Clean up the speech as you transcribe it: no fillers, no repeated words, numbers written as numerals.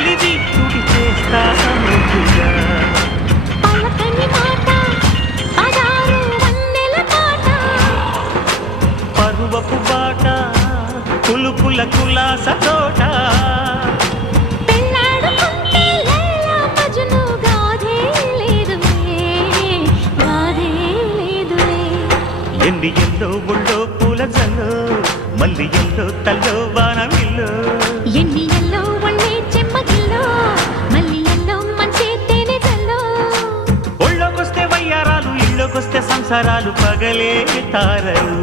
చెవులిది తుడి చేస్తా ముద్దుగా పలకని మాట పదారు వన్నెల పాట పరువపు బాట కులుకుల కులాస తోట పెళ్ళాడుకుంటే లైలా మజ్ను గాథే లేదులే గాథే లేదులే ఎన్ని ఎల్లో ఒళ్ళో పూల జల్లు మల్లి ఎల్లో తల్లో వానవిల్లు ఎన్ని ఎల్లో వన్నే చెమ్మగిల్లో మల్లి ఎల్లో మంచి తేనె జల్లో ఒళ్ళోకొస్తే వయ్యారాలు ఇళ్ళోకొస్తే సంసారాలు పగలే తారలు